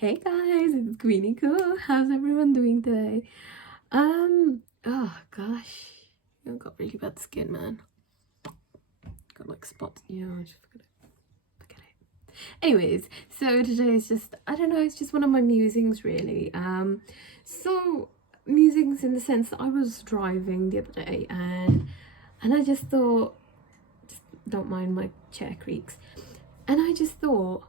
Hey guys, it's Queenie Cool. How's everyone doing today? Oh gosh, I've got really bad skin, man. Got like spots. Just forget it. Anyways, so today is just, I don't know, it's just one of my musings really. So musings in the sense that I was driving the other day and I just thought, just don't mind my chair creaks, and I just thought,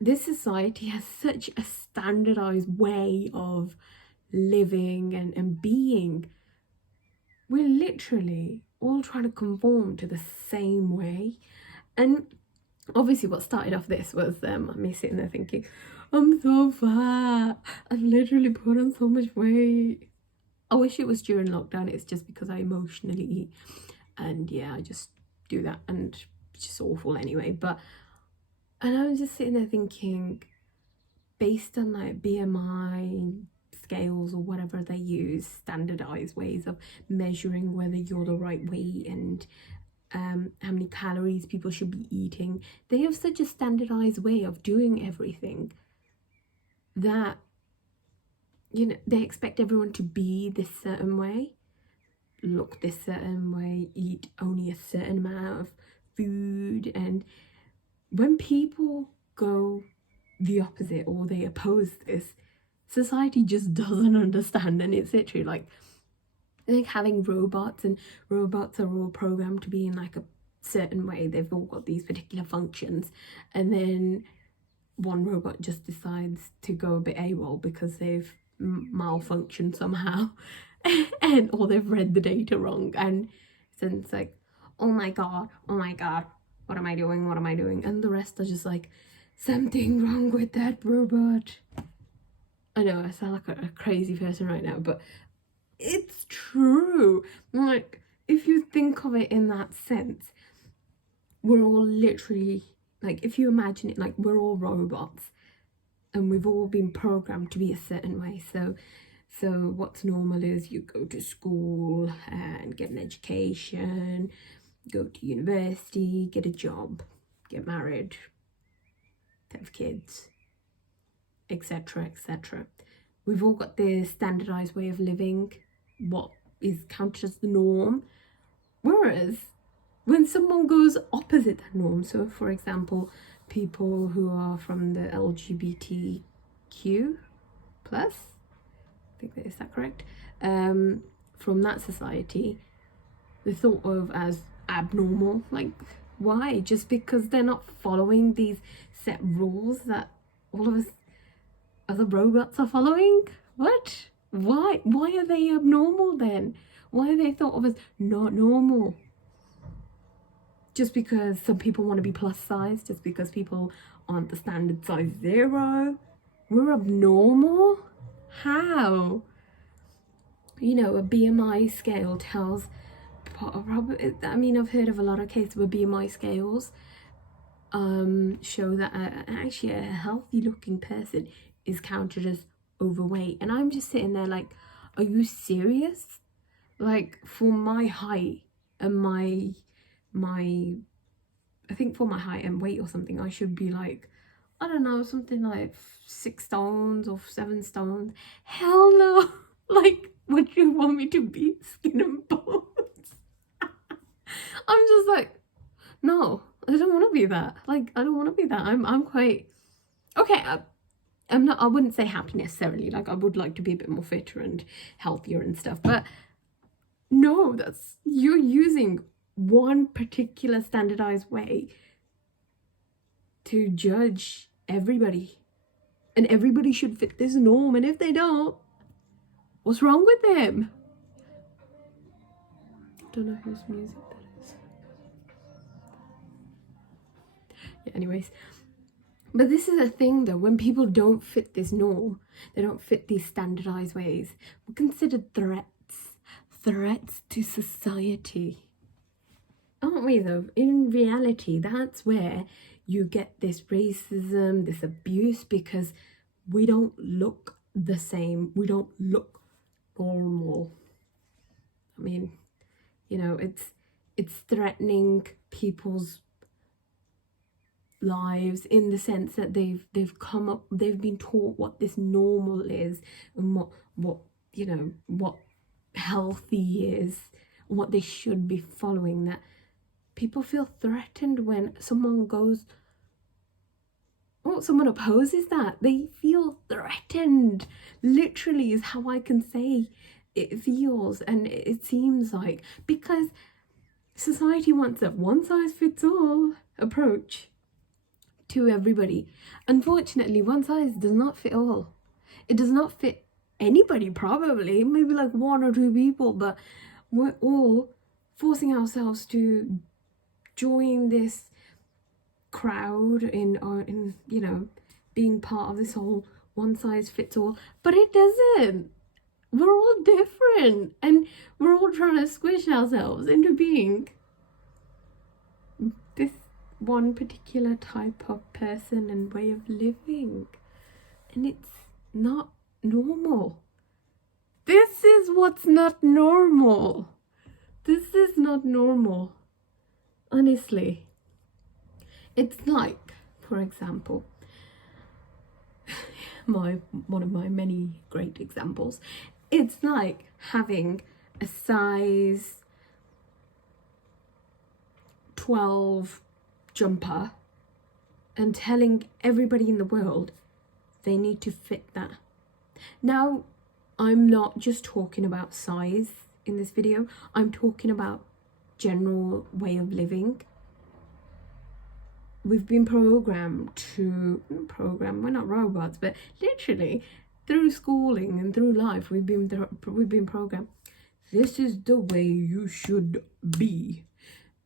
this society has such a standardized way of living and being. We're literally all trying to conform to the same way. And obviously what started off this was me sitting there thinking, I'm so fat, I've literally put on so much weight. I wish it was during lockdown. It's just because I emotionally eat, and yeah, I just do that, and it's just awful anyway. And I was just sitting there thinking, based on like BMI scales or whatever they use, standardized ways of measuring whether you're the right weight and how many calories people should be eating, they have such a standardized way of doing everything that they expect everyone to be this certain way, look this certain way, eat only a certain amount of food. And when people go the opposite or they oppose this, society just doesn't understand. And it's literally like having robots, and robots are all programmed to be in like a certain way. They've all got these particular functions, and then one robot just decides to go a bit AWOL because they've malfunctioned somehow and or they've read the data wrong, and so it's like, oh my god, what am I doing, and the rest are just like, something wrong with that robot. I know I sound like a crazy person right now, but it's true. Like, if you think of it in that sense, we're all literally, like, if you imagine it, like, we're all robots and we've all been programmed to be a certain way. So what's normal is you go to school and get an education, go to university, get a job, get married, have kids, etc., etc. We've all got this standardized way of living, what is counted as the norm. Whereas when someone goes opposite that norm, so for example, people who are from the LGBTQ plus, I think that is that correct, from that society, they're thought of as abnormal. Like, why? Just because they're not following these set rules that all of us other robots are following? What? Why are they abnormal then? Why are they thought of as not normal? Just because some people want to be plus size, just because people aren't the standard size 0, we're abnormal? How? A BMI scale tells, I mean, I've heard of a lot of cases where BMI scales show that actually a healthy looking person is counted as overweight. And I'm just sitting there like, are you serious? Like, for my height and my I think for my height and weight or something, I should be like, I don't know, something like 6 stones or 7 stones. Hell no. Like, would you want me to be skin and bones? I'm just like, no, I don't want to be that. Like, I don't want to be that. I'm quite okay. I'm not. I wouldn't say happy necessarily. Like, I would like to be a bit more fitter and healthier and stuff. But no, you're using one particular standardized way to judge everybody, and everybody should fit this norm. And if they don't, what's wrong with them? Don't know whose music that is. Yeah. Anyways. But this is a thing though, when people don't fit this norm, they don't fit these standardized ways, we're considered threats to society. Aren't we though? In reality, that's where you get this racism, this abuse, because we don't look the same. We don't look normal. I mean, it's threatening people's lives, in the sense that they've been taught what this normal is, and what what healthy is, what they should be following, that people feel threatened when someone opposes that. They feel threatened, literally, is how I can say it feels. And it seems like, because society wants a one-size-fits-all approach to everybody. Unfortunately, one size does not fit all. It does not fit anybody, probably, maybe like one or two people, but we're all forcing ourselves to join this crowd in being part of this whole one size fits all. But it doesn't. We're all different, and we're all trying to squish ourselves into being this one particular type of person and way of living, and it's not normal. This is what's not normal. This is not normal, honestly. It's like, for example, one of my many great examples, it's like having a size 12 jumper and telling everybody in the world they need to fit that. Now, I'm not just talking about size in this video, I'm talking about general way of living. We've been programmed, we're not robots, but literally through schooling and through life, we've been programmed. This is the way you should be.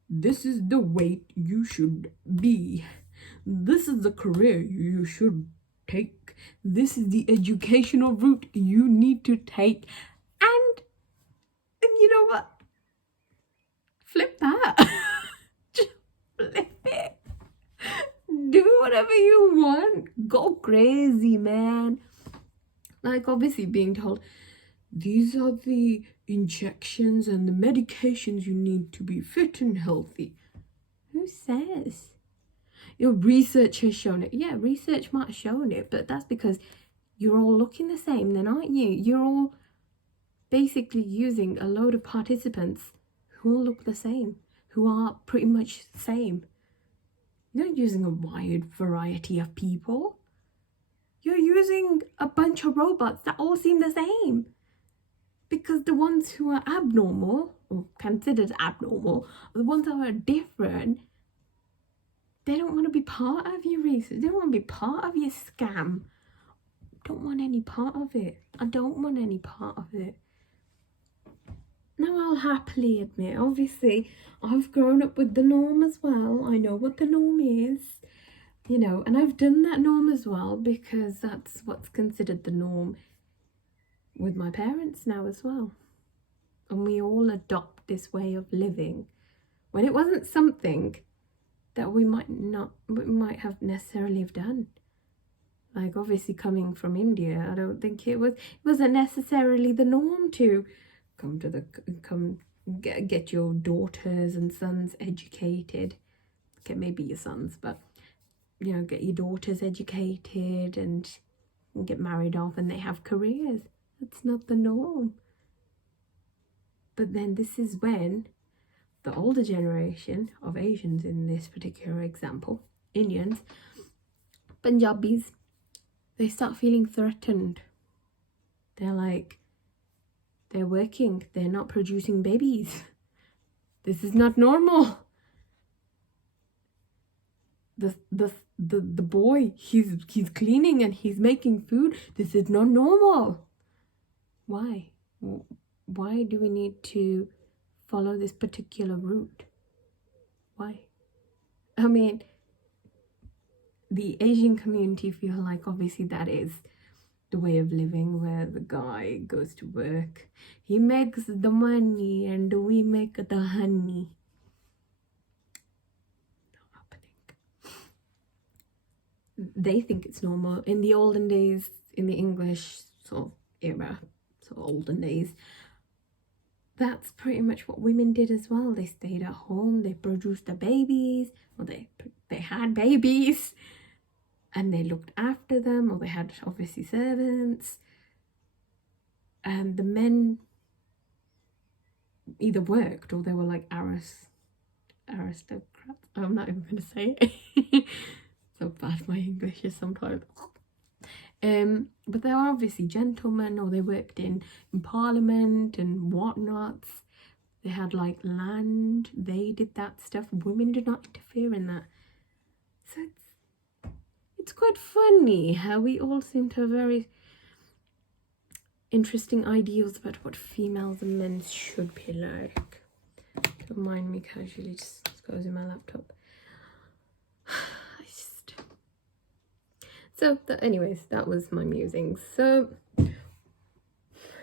This is the weight you should be. This is the career you should take. This is the educational route you need to take. And you know what? Flip that. Just flip it. Do whatever you want. Go crazy, man. Like, obviously being told, these are the injections and the medications you need to be fit and healthy. Who says? Your research has shown it. Yeah, research might have shown it, but that's because you're all looking the same then, aren't you? You're all basically using a load of participants who all look the same, who are pretty much the same. You're not using a wide variety of people. You're using a bunch of robots that all seem the same. Because the ones who are abnormal, or considered abnormal, the ones that are different, they don't want to be part of your research. They don't want to be part of your scam. Don't want any part of it. I don't want any part of it. Now, I'll happily admit, obviously, I've grown up with the norm as well. I know what the norm is, and I've done that norm as well, because that's what's considered the norm with my parents now as well. And we all adopt this way of living when it wasn't something that we might have necessarily have done. Like, obviously, coming from India, I don't think it wasn't necessarily the norm to get your daughters and sons educated. Okay, maybe your sons, but get your daughters educated and get married off and they have careers. That's not the norm. But then this is when the older generation of Asians, in this particular example, Indians, Punjabis, they start feeling threatened. They're like, they're working, they're not producing babies. This is not normal. The boy, he's cleaning and he's making food. This is not normal. Why? Why do we need to follow this particular route? Why? I mean, the Asian community feel like, obviously, that is the way of living, where the guy goes to work, he makes the money, and we make the honey. Not happening. They think it's normal. In the olden days, in the English sort of era, so olden days, that's pretty much what women did as well. They stayed at home, they produced the babies, or they had babies, and they looked after them, or they had obviously servants. And the men either worked or they were like aristocrats. I'm not even gonna say it. So bad my English is sometimes. But they were obviously gentlemen, or they worked in Parliament and whatnots. They had like land, they did that stuff. Women did not interfere in that. So it's quite funny how we all seem to have very interesting ideals about what females and men should be like. Don't mind me casually just closing my laptop. Anyways, that was my musings. So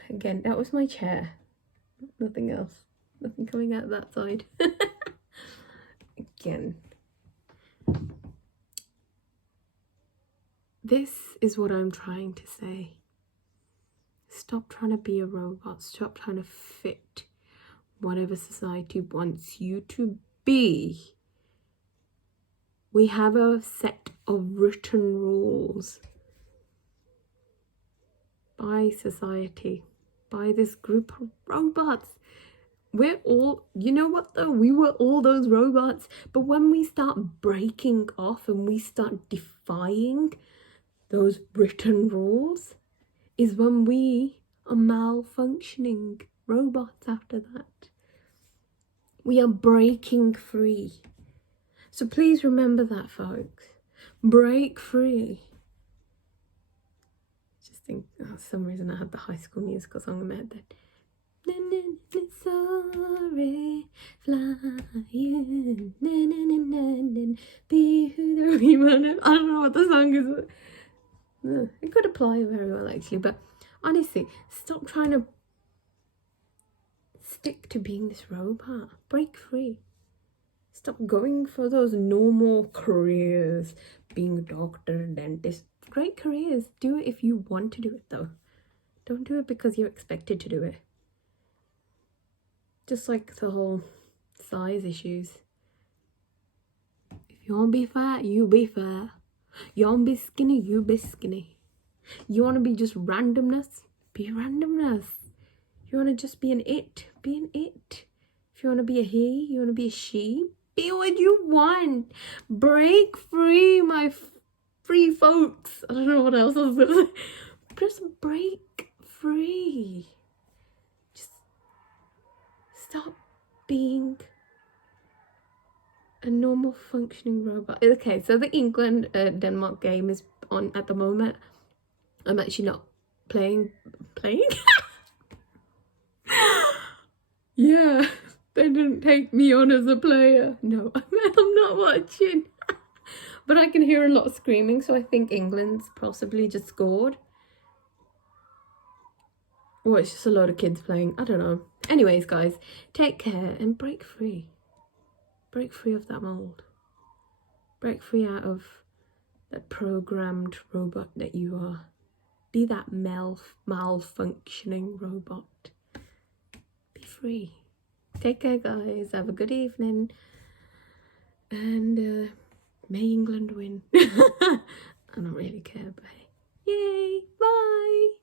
again, that was my chair. Nothing else. Nothing coming out that side. Again. This is what I'm trying to say. Stop trying to be a robot. Stop trying to fit whatever society wants you to be. We have a set of written rules by society, by this group of robots. We're all, you know what though? We were all those robots. But when we start breaking off and we start defying those written rules, is when we are malfunctioning robots after that. We are breaking free. So please remember that, folks. Break free. Just think, for some reason I had the High School Musical song in my head then. Sorry, flying, be who the woman. I don't know what the song is. It could apply very well actually, but honestly, stop trying to stick to being this robot. Break free. Stop going for those normal careers, being a doctor, dentist. Great careers. Do it if you want to do it though. Don't do it because you're expected to do it. Just like the whole size issues. If you want to be fat, you be fat. You want to be skinny, you be skinny. You want to be just randomness, be randomness. You want to just be an it, be an it. If you want to be a he, you want to be a she, be what you want. Break free, my free folks. I don't know what else I was going to say. Just break free. Just stop being a normal functioning robot. Okay, so the England Denmark game is on at the moment. I'm actually not playing. Yeah, they didn't take me on as a player. No, I'm not watching. But I can hear a lot of screaming, so I think England's possibly just scored. Or it's just a lot of kids playing. I don't know. Anyways, guys, take care and break free. Break free of that mold. Break free out of that programmed robot that you are. Be that malfunctioning robot. Be free. Take care, guys. Have a good evening. And may England win. I don't really care, but hey. Yay. Bye.